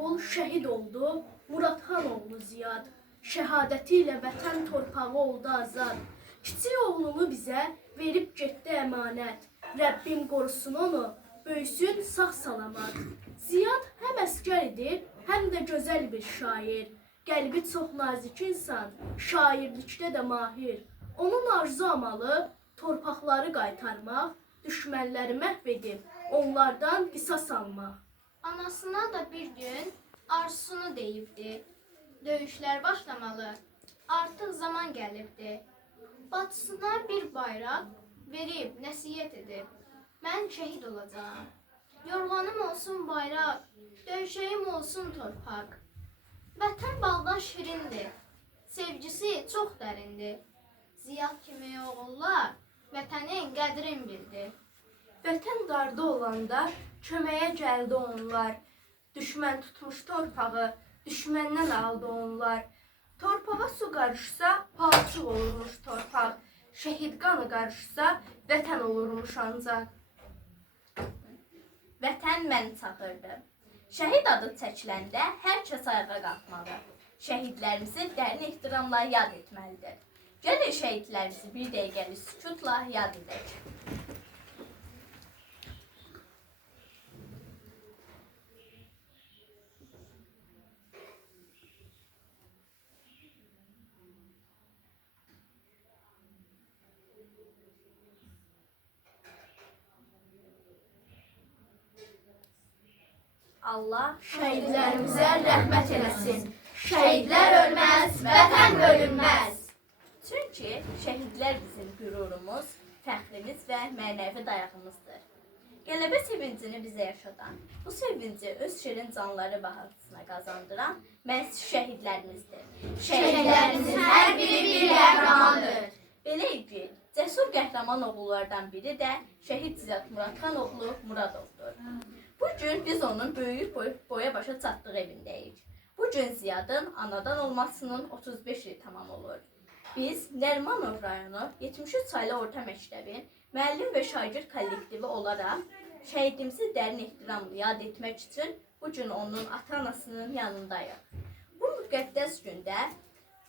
oğul şəhid oldu, Muradxan oğlu Ziyad. Şəhadəti ilə vətən torpağı oldu azad. Kiçik oğlunu bizə verib getdi əmanət. Rəbbim qorusun onu, böyüsün sağ salamat. Ziyad həm əskər idi, həm də gözəl bir şair. Qəlbi çox nazik insan, şairlikdə də mahir. Onun arzu amalı torpaqları qaytarmaq, düşmənləri məhv edib, onlardan qisas almaq. Anasına da bir gün arzusunu deyibdi. Döyüşlər başlamalı, artıq zaman gəlibdi. Bacısına bir bayraq verib nəsiyyət edib. Mən şəhid olacağam. Yorğanım olsun bayraq, döyüşəyim olsun torpaq. Vətən baldan şirindir, sevgisi çox dərindir. Ziyad kimi oğullar vətənin qədrin bildi. Vətən darda olanda köməyə gəldi onlar. Düşmən tutmuş torpağı, düşməndən aldı onlar. Torpağa su qarışsa, palçıq olurmuş torpaq. Şəhid qanı qarışsa, vətən olurmuş ancaq. Vətən məni çağırdı. Şəhid adı çəkiləndə hər kəs ayağa qalxmalı. Şəhidlərimizi dərin ehtiramla yad etməlidir. Gəlin şəhidlərimizi bir dəqiqəlik sükutla yad edək. Allah Şəhidlərimizə rəhmət eləsin. Şəhidlər ölməz, vətən bölünməz. Çünki şəhidlər bizim qürurumuz, fəxrimiz və mənəvi dayağımızdır. Qələbə sevincini bizə yaşadan, bu sevinci öz şirin canları bahasına qazandıran məhz şəhidlərimizdir. Şəhidlərimizin hər biri bir qəhrəmandır. Belə igid, cəsur qəhrəman oğullardan biri də şəhid Ziyad Muradxan oğlu Muradovdur. Bugün biz onun böyük boya başa çatdığı evindəyik. Bugün Ziyadın anadan olmasının 35 il tamam olur. Biz Nərimanov rayonu 73 saylı orta məktəbin müəllim və şagird kollektivi olaraq şəhidimizi dərin ehtiramla yad etmək üçün bugün onun ata-anasının yanındayıq. Bu müqəddəs gündə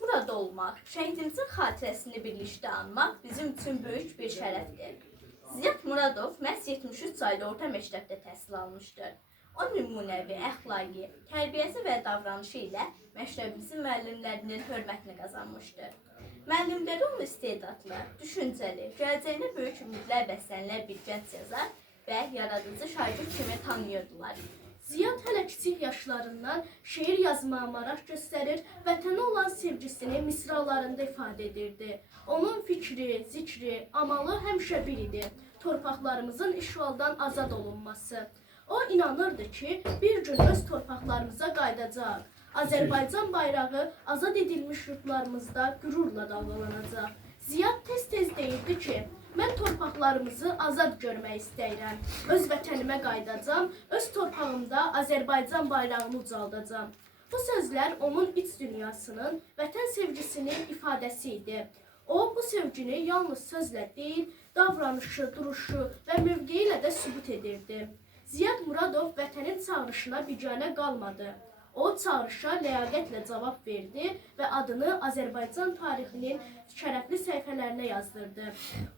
burada olmaq, şəhidimizin xatirəsini birlikdə anmaq bizim üçün böyük bir şərəfdir. Ziyad Muradov məhz 73 saylı orta məktəbdə təhsil almışdır. O nümunəvi, əxlaqi, tərbiyəsi və davranışı ilə məktəbimizin müəllimlərinin hörmətini qazanmışdır. Müəllimləri onu istedadlı, düşüncəli, gələcəyinə böyük ümidlər bəslənilən bir gənc yazar və yaradıcı şagird kimi tanıyırdılar. Ziyad hələ kiçik yaşlarından şeir yazmağa maraq göstərir, vətənə olan sevgisini misralarında ifadə edirdi. Onun fikri, zikri, amalı həmişə bir idi. Torpaqlarımızın işğaldan azad olunması. O inanırdı ki, bir gün öz torpaqlarımıza qayıdacaq. Azərbaycan bayrağı azad edilmiş yurtlarımızda qürurla dalgalanacaq. Ziyad tez-tez deyirdi ki, mən torpaqlarımızı azad görmək istəyirəm. Öz vətənimə qayıdacam, öz torpağımda Azərbaycan bayrağını ucaldacam. Bu sözlər onun iç dünyasının, vətən sevgisinin ifadəsi idi. O, bu sevgini yalnız sözlə deyil, davranışı, duruşu və mövqeyi ilə də sübut edirdi. Ziyad Muradov vətənin çağırışına biganə qalmadı. O, çağırışa ləyaqətlə cavab verdi və adını Azərbaycan tarixinin şərəfli səhifələrinə yazdırdı.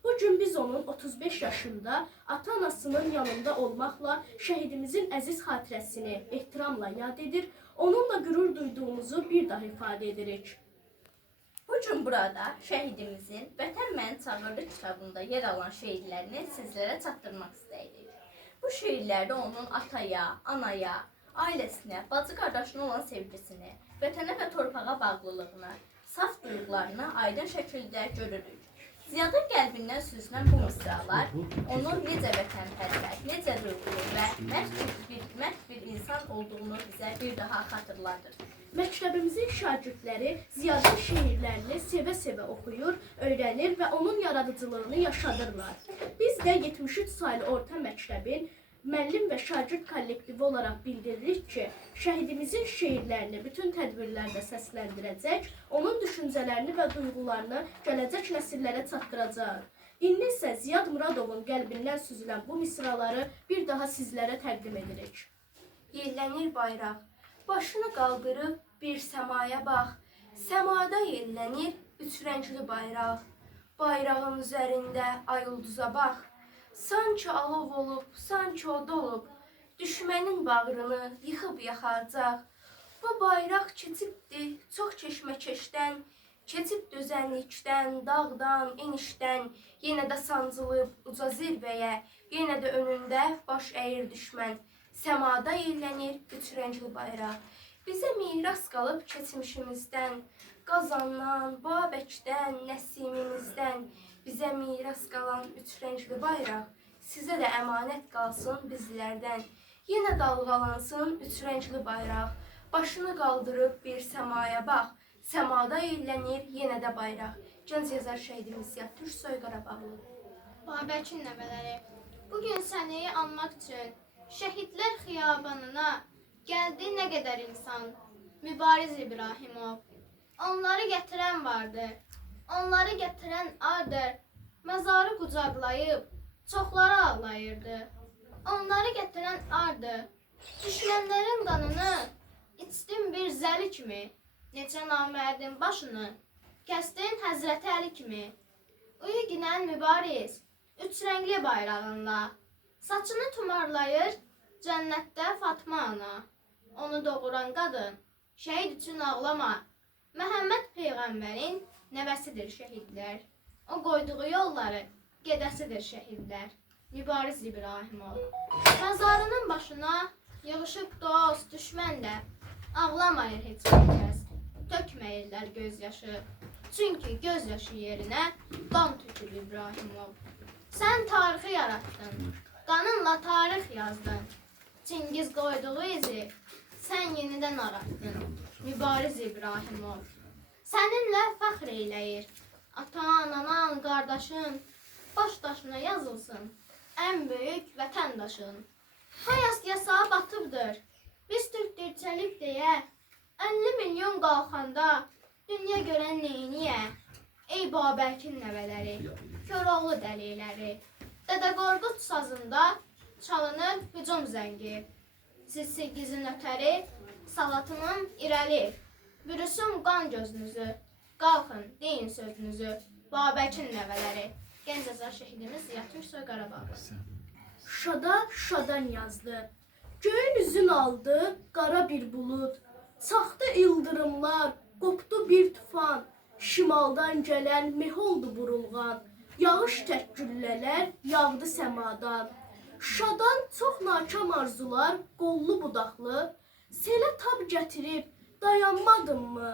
Bugün biz onun 35 yaşında ata-anasının yanında olmaqla şəhidimizin əziz xatirəsini ehtiramla yad edir, onunla qürur duyduğumuzu bir daha ifadə edirik. Bugün burada şəhidimizin Vətən Məni Çağırdı kitabında yer alan şeirlərini sizlərə çatdırmaq istəyirik. Bu şeirlərdə onun ataya, anaya, ailəsinə, bacı qardaşına olan sevgisini, vətənə və torpağa bağlılığını, saf duyğularını aydın şəkildə görürük. Ziyadın qəlbindən süzülən bu misralar onun necə vətənpərvər, necə duyğulu və mərd bir insan olduğunu bizə bir daha xatırladır. Məktəbimizin şagirdləri Ziyadın şeirlərini sevə-sevə oxuyur, öyrənir və onun yaradıcılığını yaşadırlar. Biz də 73 saylı orta məktəbin müəllim və şagird kollektivi olaraq bildiririk ki, şəhidimizin şeirlərini bütün tədbirlərdə səsləndirəcək, onun düşüncələrini və duyğularını gələcək nəsillərə çatdıracaq. İndi isə Ziyad Muradovun qəlbindən süzülən bu misraları bir daha sizlərə təqdim edirik. Yellənir bayraq, Başını qaldırıb bir səmaya bax. Səmada yellənir üç rəngli bayraq. Bayrağın üzərində ay ulduza bax. Sanki alov olub, sanki od olub. Düşmənin bağrını yıxıb yaxarcaq. Bu bayraq keçibdi çox keşməkeşdən. Keçib düzənlikdən, dağdan, enişdən. Yenə də sancılıb uca zirvəyə. Yenə də önündə baş əyir düşmən. Səmada yellənir üç rəngli bayraq. Bizə miras qalıb keçmişimizdən, Qazandan, Babəkdən, Nəsimimizdən. Bizə miras qalan üç rəngli bayraq, sizə də əmanət qalsın bizlərdən. Yenə dalğalansın üç rəngli bayraq, başını qaldırıb bir səmaya bax. Səmada yellənir yenə də bayraq. Gənc yazar şəhidimiz Ziyad Türksoy Qarabağlı. Babəkin nəvələri, bugün səni anmaq üçün şəhidlər xiyabanına gəldi nə qədər insan. Mübariz İbrahimov. Onları gətirən vardı, onları gətirən ardır. Məzarı qucaqlayıb, çoxları ağlayırdı. Onları gətirən ardı. Düşmənlərin qanını içdim bir zəli kimi. Neçə namərdin başını kəsdin Həzrəti Əli kimi. Uyu ginən mübariz, üç rəngli bayrağınla. Saçını tumarlayır cənnətdə Fatma ana. Onu doğuran qadın, şəhid üçün ağlama. Məhəmməd Peyğəmbərin nəvəsidir şəhidlər. O qoyduğu yolları gedəsidir şəhidlər. Mübariz İbrahimov. Məzarının başına yığışıb dost, düşmən də ağlamayır heç bir kəs. Tökməyirlər gözyaşı. Çünki gözyaşı yerinə qan tökür İbrahimov. Sən tarixi yaratdın, qanınla tarix yazdın. Çingiz qoyduğu izi sən yenidən aratdın. Mübariz İbrahimov. Səninlə fəxr eyləyir. Atan, anan, qardaşın baş daşına yazılsın. Ən böyük vətəndaşın. Hayas yasağa batıbdır. Biz Türk dirçəlib deyə 50 milyon qalxanda dünya görən neyniyə? Ey Babəkin nəvələri, Koroğlu dəliləri. Dədə Qorqud sazında çalınır hücum zəngi. Siz gizin ötəri, salatımın irəli. Bürüsün qan gözünüzü, qalxın, deyin sözünüzü. Babəkin nəvələri. Gənc yazar şəhidimiz Ziyad Türksoy Qarabağlı. Şada şadan yazdı. Göyün üzün aldı qara bir bulud. Çaxdı ildırımlar, qopdu bir tufan. Şimaldan gələn meh oldu burulğan. Yağış tək güllələr yağdı səmadan. Şadan çox nakam arzular, qollu budaqlı. Selə tab gətirib dayanmadın mı?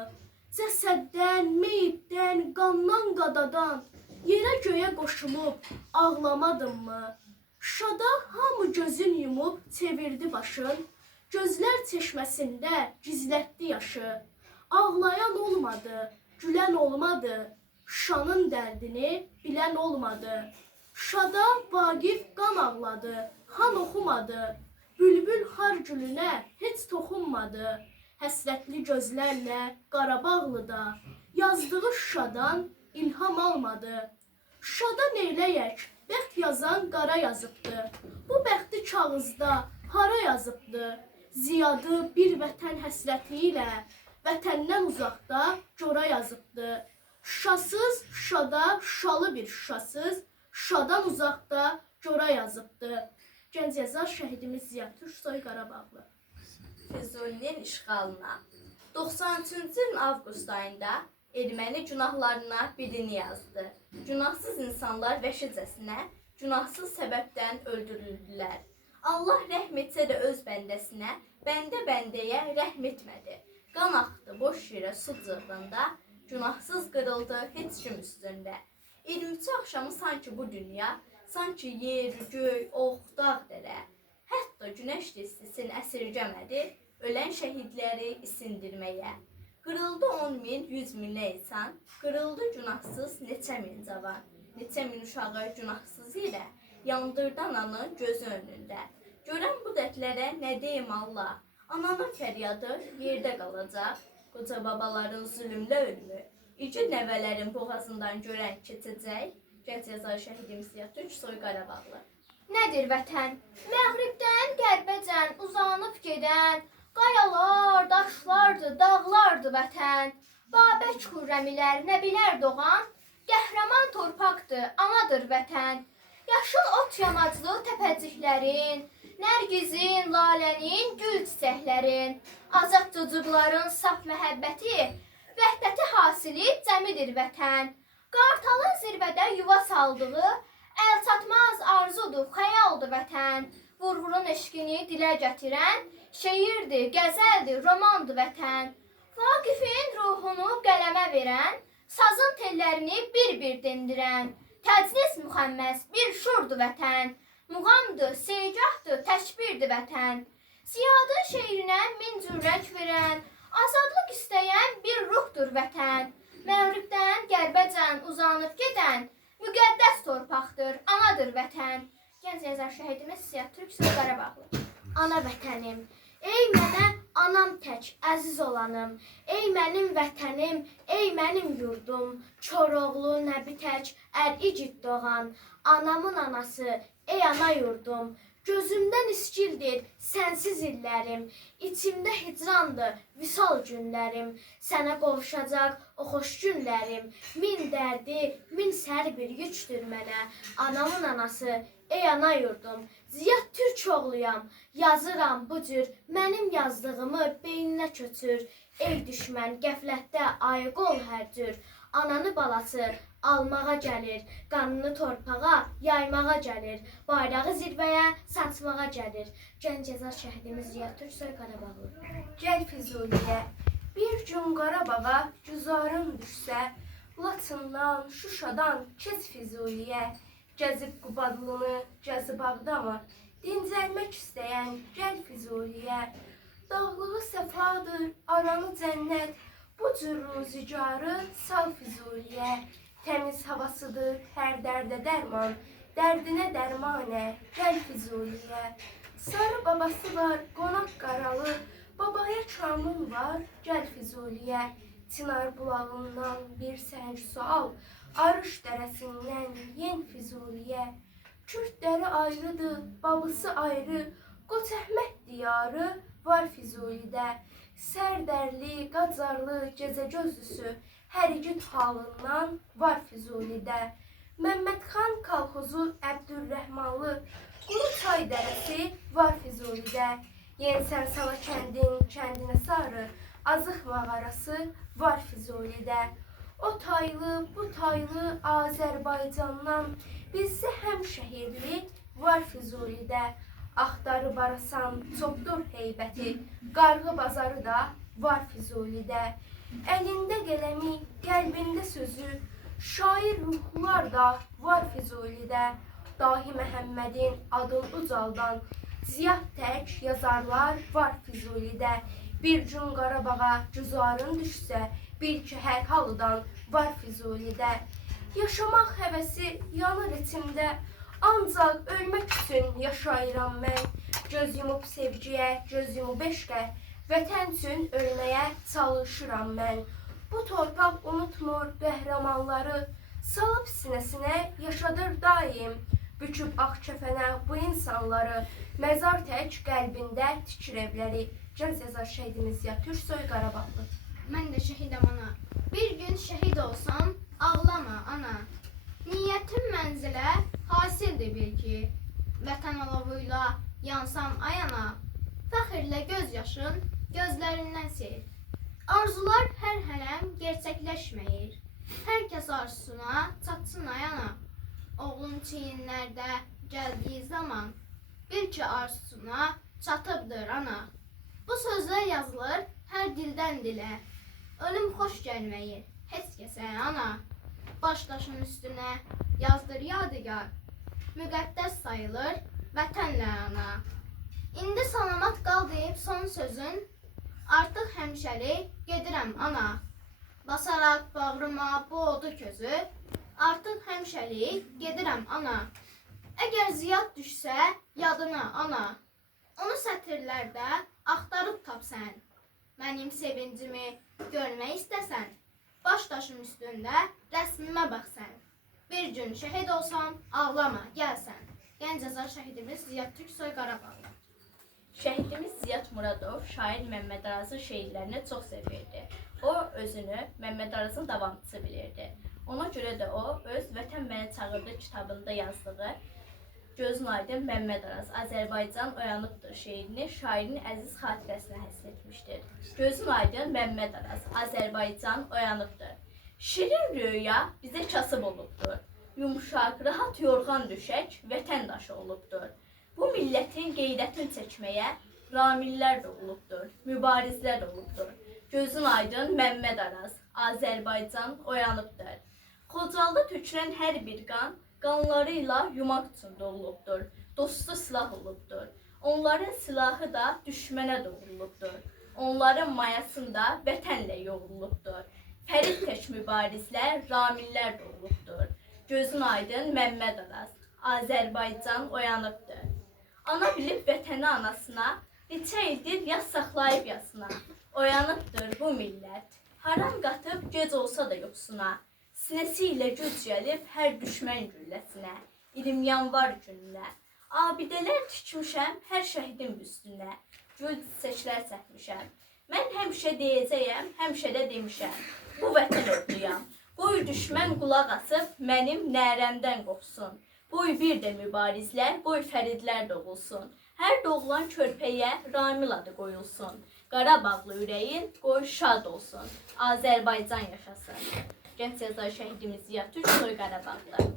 Cəsəddən, meyitdən, qandan qadadan yerə göyə qoşulub ağlamadın mı? Şada hamı gözün yumub çevirdi başın. Gözlər çeşməsində gizlətdi yaşı. Ağlayan olmadı, gülən olmadı. Şanın dərdini bilən olmadı. Şada Vaqif qan ağladı, xan oxumadı. Bülbül xar gülünə heç toxunmadı. Həsrətli gözlərlə Qarabağlıda yazdığı Şuşadan ilham almadı. Şuşada neyləyək, bəxt yazan qara yazıbdı. Bu bəxti kağızda hara yazıbdı. Ziyadı bir vətən həsrəti ilə vətəndən uzaqda cora yazıbdı. Şuşasız Şuşada şuşalı bir Şuşasız Şuşadan uzaqda cora yazıbdı. Gənc yazar şəhidimiz Ziyad Türksoy Qarabağlı. Füzulinin işğalına 93-cü ilin avqust ayında erməni günahlarına birini yazdı. Günahsız insanlar vəhşicəsinə, günahsız səbəbdən öldürüldülər. Allah rəhm etsə də öz bəndəsinə, bəndə bəndəyə rəhm etmədi. Qan axdı boş yerə su cığrında, günahsız qırıldı heç kim üstündə. 23 axşamı sanki bu dünya, sanki yer, göy, ox, dağ, dərə. Hətta günəş distisini əsirgəmədi, ölən şəhidləri isindirməyə. Qırıldı 10 min, 100 minə insan, qırıldı günahsız neçə min cavan. Neçə min uşağı günahsız ilə yandırdı ananı gözü önündə. Görən bu dərdlərə nə deyim Allah? Ananın fəryadı yerdə qalacaq, qoca babaların zülümlə ölümü. İki nəvələrin boğazından görən keçəcək. Gənc yazar şəhidimiz Ziyad Türksoy Qarabağlı. Nədir vətən? Məğribdən qərbəcən uzanıb gedən, Qayalar, daşlardı, dağlardı vətən. Babək xürrəmilərinə bilər doğan, qəhrəman torpaqdır, anadır vətən. Yaşıl ot yamaclı təpəciklərin, nərgizin, lalənin, gül çiçəklərin, azad cıcıqların saf məhəbbəti, vəhdəti hasili cəmidir vətən. Qartalın zirvədə yuva saldığı, əl çatmaz arzudur, xəyaldır vətən. Vurğunun eşqini dilə gətirən, şeirdir, qəzəldir, romandır vətən. Vaqifin ruhunu qələmə verən, sazın tellərini bir-bir dindirən, təcnis müxəmməs bir şurdur vətən. Muğamdır, segahdır, təşbirdir vətən. Ziyadın şeirinə min cür rəng verən, azadlıq istəyən bir ruhdur vətən. Məğribdən qərbəcən uzanıb gedən, müqəddəs torpaqdır, anadır vətən. Gənc yazar şəhidimiz Ziyad Türk Qarabağlı. Ana vətənim, ey mənə anam tək, əziz olanım. Ey mənim vətənim, ey mənim yurdum. Koroğlu nəbi tək, igid doğan. Anamın anası, ey ana yurdum. Gözümdən iskildir sənsiz illərim. İçimdə hicrandır visal günlərim. Sənə qovuşacaq o xoş günlərim. Min dərdi, min sər bir yükdür mənə. Anamın anası, ey ana yurdum. Ziyad Türk oğluyam, yazıram bu cür. Mənim yazdığımı beyninə köçür. Ey düşmən, qəflətdə ayıq ol hər cür. Ananı balası almağa gəlir, qanını torpağa yaymağa gəlir, bayrağı zirvəyə saçmağa gəlir. Gənc yazar şəhidimiz Ziyad Türk Qarabağlı. Gəl Füzuliyə, bir gün Qarabağa güzarın düşsə, Laçından, Şuşadan keç Füzuliyə, gəzib Qubadlını, gəzib Ağdamı, dincəlmək istəyən gəl Füzuliyə. Dağlığı səfadır, aranı cənnət, bu cür ruzigarı sal Füzuliyə. Təmiz havasıdır, hər dərdə dərman, dərdinə dərmanə, gəl Füzuliyə. Sarı babası var, qonaq qaralı, babaya kamın var, gəl Füzuliyə. Çınar bulağından bir sənc su al, Arış dərəsindən yen Füzuliyə. Kürd dəri ayrıdır, babısı ayrı, Qoç Əhməd diyarı var Füzulidə. Sərdərli, qacarlı, gecə gözlüsü, hər igid halından var Füzulidə. Məmmədxan kolxozu Əbdürrəhmanlı, Quru çay dərəsi var Füzulidə. Yensən Sala kəndinə sarı, Azıq mağarası var Füzulidə. O taylı, bu taylı Azərbaycandan bizdə həm şəhidli var Füzulidə. Axtarıb arasan çoxdur heybəti, Qarğı bazarı da var Füzulidə. Əlində qələmi, qəlbində sözü, şair ruhlar da var Füzulidə. Dahi Məhəmmədin adını ucaldan, Ziyad tək yazarlar var Füzulidə. Bir gün Qarabağa güzarın düşsə, bil ki hər halıdan var Füzulidə. Yaşamaq həvəsi yanır içimdə, ancaq ölmək üçün yaşayıram mən. Göz yumub sevgiyə, göz yumub eşqə, vətən üçün ölməyə çalışıram mən. Bu torpaq unutmur qəhrəmanları, salıb sinəsinə yaşadır daim. Büküb ağ kəfənə bu insanları, məzar tək qəlbində tikir evləri. Gənc yazar şəhidimiz Ziyad Türk Qarabağlı. Mən də şəhidəm ana. Bir gün şəhid olsam, ağlama ana. Niyyətim mənzilə hasildir bil ki. Vətən alovuyla yansam ayana. Fəxrlə göz yaşın gözlərindən sil. Arzular hər hələm gerçəkləşməyir. Hər kəs arzusuna çatsın ayana. Oğlun çiyinlərdə gəldiyi zaman, bil ki arzusuna çatıbdır ana. Bu sözlər yazılır hər dildən dilə. Ölüm xoş gəlməyir heç kəsə ana. Baş daşın üstünə yazdır yadigar. Müqəddəs sayılır vətənlə ana. İndi salamat qal deyib son sözün, artıq həmişəlik gedirəm ana. Basaraq bağrıma bu odu közü, artıq həmişəlik gedirəm ana. Əgər Ziyad düşsə yadına ana, onu sətirlərdə axtarıb tap sən. Mənim sevincimi görmək istəsən, baş daşın üstündə rəsmimə bax sən. Bir gün şəhid olsam ağlama gəlsən. Gənc yazar şəhidimiz Ziyad Türk Qarabağlı. Şəhidimiz Ziyad Muradov şair Məmməd Arazın şeirlərini çox sevirdi. O özünü Məmməd Arazın davamçısı bilirdi. Ona görə də o öz Vətən məni çağırdı kitabında yazdığı Gözün aydın Məmməd Araz Azərbaycan oyanıbdır şeirini şairin əziz xatirəsinə həsr etmişdir. Gözün aydın Məmməd Araz Azərbaycan oyanıbdır. Şirin rüya bizə kasıb olubdur. Yumuşaq, rahat yorğan düşək vətəndaşı olubdur. Bu millətin qeyrətini çəkməyə ramillər də olubdur, mübarizlər də olubdur. Gözün aydın Məmməd Araz Azərbaycan oyanıbdır. Xocalda tökülən hər bir qan qanlarıyla yumaq üçün doğulubdur. Dostu silah olubdur. Onların silahı da düşmənə doğrulubdur. Onların mayasında vətənlə yoğrulubdur. Fərid tək mübarizlər, ramillər doğulubdur. Gözün aydın Məmməd Araz Azərbaycan oyanıbdır. Ana bilib vətəni anasına, neçə ildir yas saxlayıb yasına. Oyanıbdır bu millət, haram qatıb gec olsa da yoxsuna. Sinəsi ilə güc gəlib hər düşmən gülləsinə, 20 yanvar gününə. Abidələr tikmişəm hər şəhidin üstünə, gül çiçəklər sətmişəm. Mən həmişə deyəcəyəm, həmişə də demişəm, bu vətən orduyam. Qoy düşmən qulaq asıb mənim nərəmdən qopsun. Qoy bir də mübarizlər, qoy fəridlər doğulsun. Hər doğulan körpəyə Ramil adı qoyulsun. Qarabağlı ürəyin qoy şad olsun. Azərbaycan yaşasın. Gənc yazar şəhidimiz Ziyad Türkoy Qarabağlı.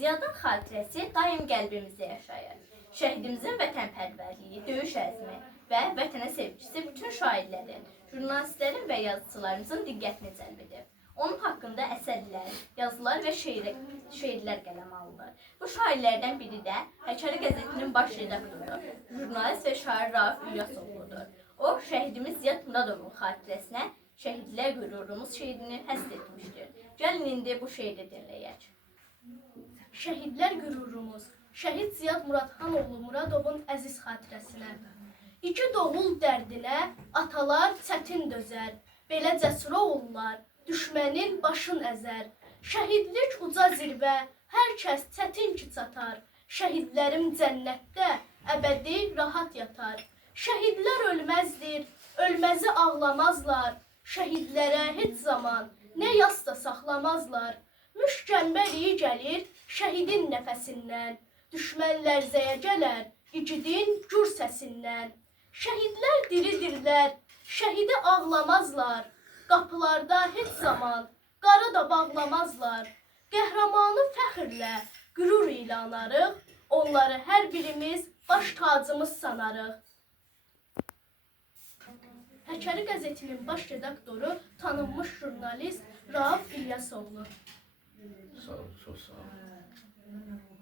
Ziyadın xatirəsi daim qəlbimizdə yaşayır. Şəhidimizin vətənpərvərliyi, döyüş əzmi və vətənə sevgisi bütün şairlərin, jurnalistlərin və yazıçılarımızın diqqətini cəlb edir. Onun haqqında əsərlər, yazılar və şeirlər qələm alınır. Bu şairlərdən biri də Həkəri qəzetinin baş redaktoru, jurnalist və şair Rauf İlyasoğludur. O, şəhidimiz Ziyad Muradovun xatirəsinə Şəhidlər Qürurumuz şeirini həsr etmişdir. Gəlin indi bu şeiri dinləyək. Şəhidlər qürurumuz, şəhid Ziyad Muradxanoğlu Muradovun əziz xatirəsinə. İki doğul dərdinə atalar çətin dözər, belə cəsur oğullar düşmənin başın əzər. Şəhidlik uca zirvə, hər kəs çətin ki çatar. Şəhidlərim cənnətdə əbədi rahat yatar. Şəhidlər ölməzdir, ölməzi ağlamazlar. Şəhidlərə heç zaman nə yas da saxlamazlar. Müşkənbər iyi gəlir şəhidin nəfəsindən. Düşmənlər zəyə gələr igidin gür səsindən. Şəhidlər diridirlər, şəhidi ağlamazlar. Qapılarda heç zaman qara da bağlamazlar. Qəhrəmanı fəxrlə, qürur ilə anarıq. Onları hər birimiz baş tacımız sanarıq. Həkəri qəzetinin baş redaktoru tanınmış jurnalist Rauf İlyasoğlu. Sağ ol, çox sağ ol.